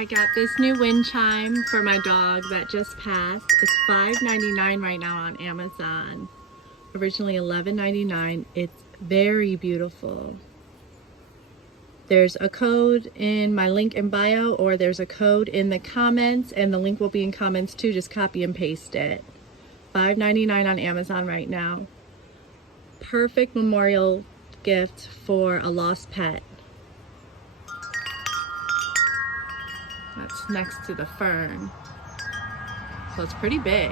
I got this new wind chime for my dog that just passed. It's $5.99 right now on Amazon. Originally $11.99. It's very beautiful. There's a code in my link in bio, or there's a code in the comments, and the link will be in comments too. Just copy and paste it. $5.99 on Amazon right now. Perfect memorial gift for a lost pet. That's next to the fern. So it's pretty big.